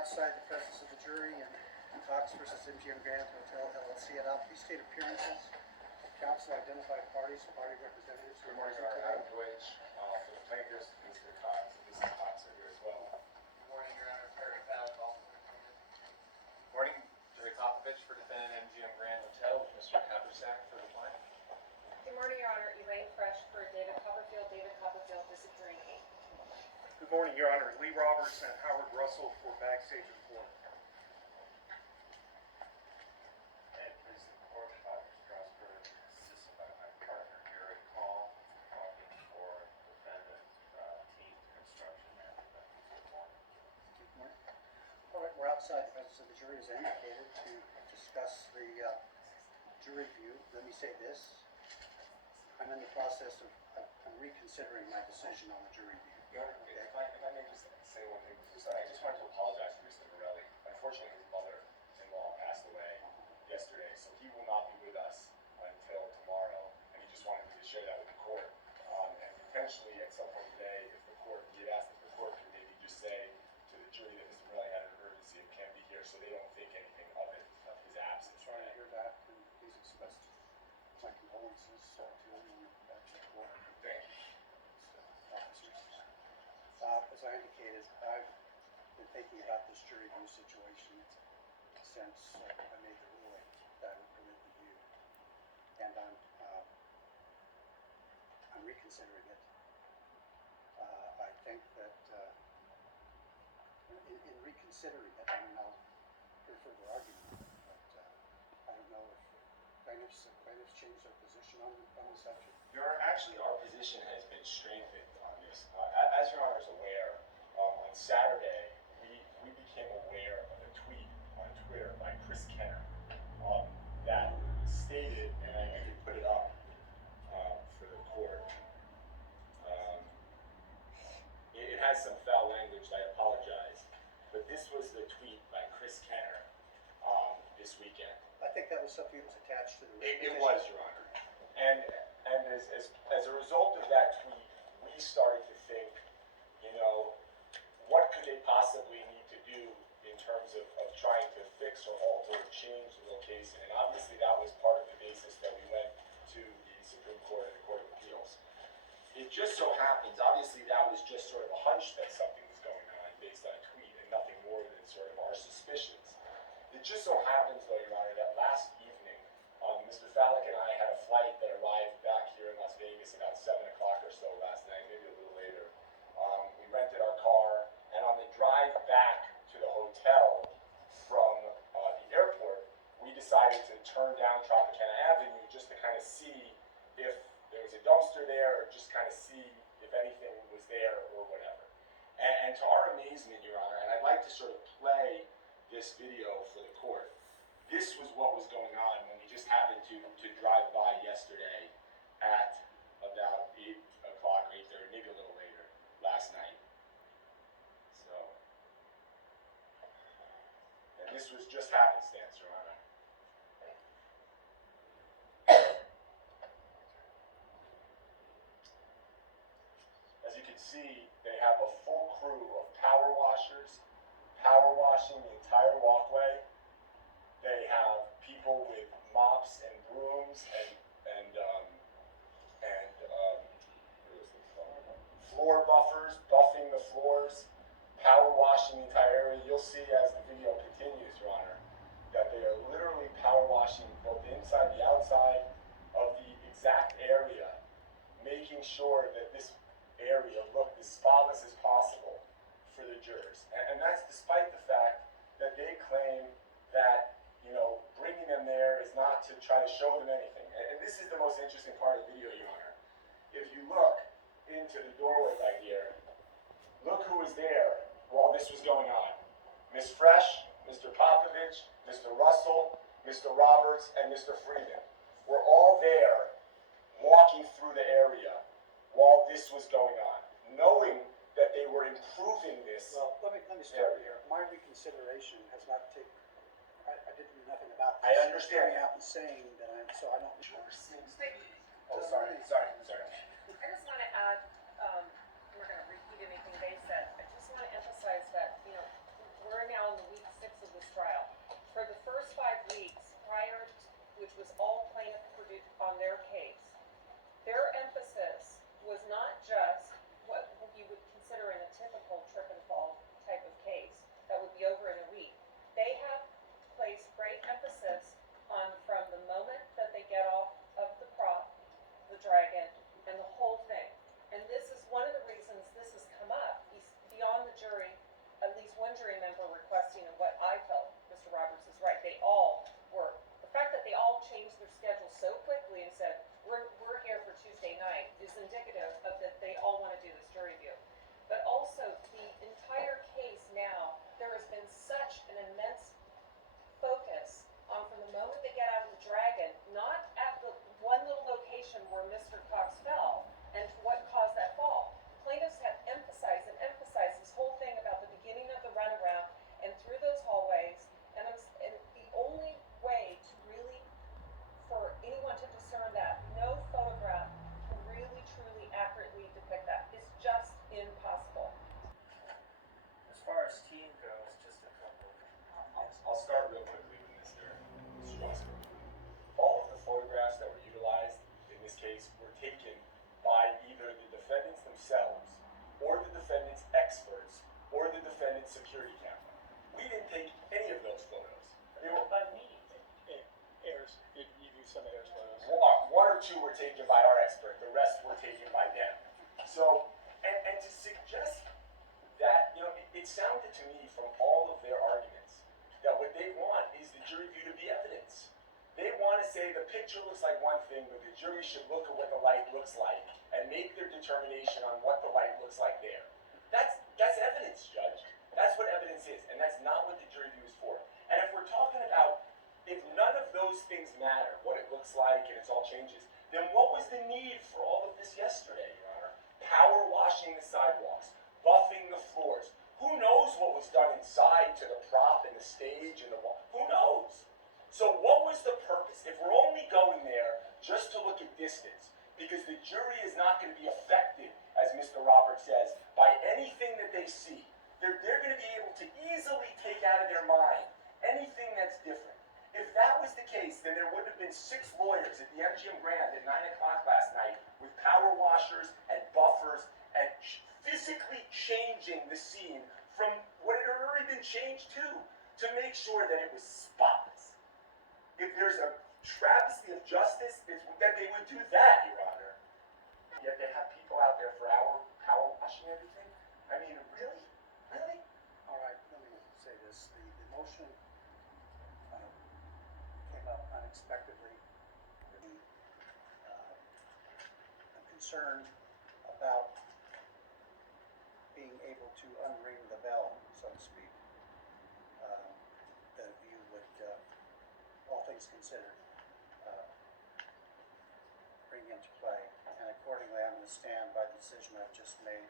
outside the presence of the jury in Cox versus MGM Grand Hotel LLC et al. Please state appearances. Counsel, identify parties, party representatives. Good morning, Your Honor. Adam Deutsch, for the plaintiffs, Mr. Cox and Mrs. Cox are here as well. Good morning, Your Honor. Perry Fallon, also for the plaintiff. Good morning, Jerry Popovich for defendant MGM Grand Hotel, Mr. Habersack for the plaintiff. Good morning, Your Honor. ELAINE FRESCH for David Copperfield disappearing 8. Good morning, Your Honor. Lee Roberts and Howard Russell for Backstage and Floor. And please the court, Dr. Strasberg, assisted by my partner, Gary Call, talking for defendant, team construction and Good morning. All right, we're outside the presence of the jury, as I indicated, to discuss the jury view. Let me say this. I'm in the process of reconsidering my decision on the jury view. Your Honor, if I may just say one thing, I just wanted to apologize to Mr. Morelli. Unfortunately, his mother-in-law passed away yesterday, so he will not be with us until tomorrow, and he just wanted me to share that with the court. And potentially, at some point today, if the court, he had asked if the court could maybe just say to the jury that Mr. Morelli had an emergency and can't be here, so they don't think anything of it, of his absence. Sorry to hear that, and please express my condolences to everyone at the court. Thank you. Officers. As I indicated, I've been thinking about this jury view situation since I made the ruling that I would permit the view, and I'm reconsidering it. I think that in reconsidering it, I mean, I'll hear further argument, but I don't know if plaintiffs changed their position on the subject. Your Honor, actually, our position has been strengthened on this. As Your Honor is aware, on Saturday, we became aware of a tweet on Twitter by Chris Kenner that stated, and I could put it up for the court. It has some foul language, I apologize, but this was the tweet by Chris Kenner this weekend. I think that was something that was attached to the It was, Your Honor. And as a result of that tweet, we started to think, you know, what could they possibly need to do in terms of trying to fix or alter or change the location? And obviously that was part of the basis that we went to the Supreme Court and the Court of Appeals. It just so happens, obviously that was just sort of a hunch that something was going on based on a tweet and nothing more than sort of our suspicions. It just so happens, though, Your Honor, that last evening, Mr. Fallick and I had a flight that arrived back here in Las Vegas about 7 o'clock or so last night, maybe a little later. We rented our car, and on the drive back to the hotel from the airport, we decided to turn down Tropicana Avenue just to kind of see if there was a dumpster there, or just kind of see if anything was there or whatever. And to our amazement, Your Honor, and I'd like to sort of play this video for the court. This was what was going on when we just happened to drive by yesterday at about 8 o'clock, 8:30, maybe a little later, last night. So, and this was just happenstance, Your Honor. As you can see, they have a full crew of power washers, power washing the entire walkway. They have people with mops and brooms and floor buffers, buffing the floors, power washing the entire area. You'll see as the video continues, Your Honor, that they are literally power washing both the inside and the outside of the exact area, making sure that this area looked as spotless as possible for the jurors. And that's despite the fact that they claim that, you know, bringing them there is not to try to show them anything. And this is the most interesting part of the video, Your Honor. If you look into the doorway right here, look who was there while this was going on. Ms. Fresh, Mr. Popovich, Mr. Russell, Mr. Roberts, and Mr. Freeman were all there walking through the area while this was going on, knowing that they were improving this. Well, let me start here. My reconsideration has not taken. I didn't do nothing about this. I understand. Coming out and saying that so I don't. Oh, sorry. I just want to add, we're going to repeat anything they said. I just want to emphasize that, you know, we're now in picture looks like one thing, but the jury should look at what the light looks like and make their determination on what the light looks like there. That's evidence, Judge. That's what evidence is, and that's not what the jury view is for. And if we're talking about, if none of those things matter, what it looks like and it's all changes, then what was the need for all of this yesterday, Your Honor? Power washing the sidewalks, buffing the floors. Who knows what was done inside to the prop and the stage and the wall? Who knows? So what was the purpose? If we're only going there just to look at distance, because the jury is not going to be affected, as Mr. Roberts says, by anything that they see. They're going to be able to easily take out of their mind anything that's different. If that was the case, then there would have been 6 lawyers at the MGM Grand at 9 o'clock last night with power washers and buffers and physically changing the scene from what it had already been changed to make sure that it was spotless. If there's a travesty of justice, it's that they would do that, Your Honor. Yet they have people out there for power washing everything? I mean, really? Really? All right, let me say this, the motion came up unexpectedly. I'm concerned about being able to unring the bell, so to speak, that you would, all things considered, bring into play. And accordingly, I'm going to stand by the decision I've just made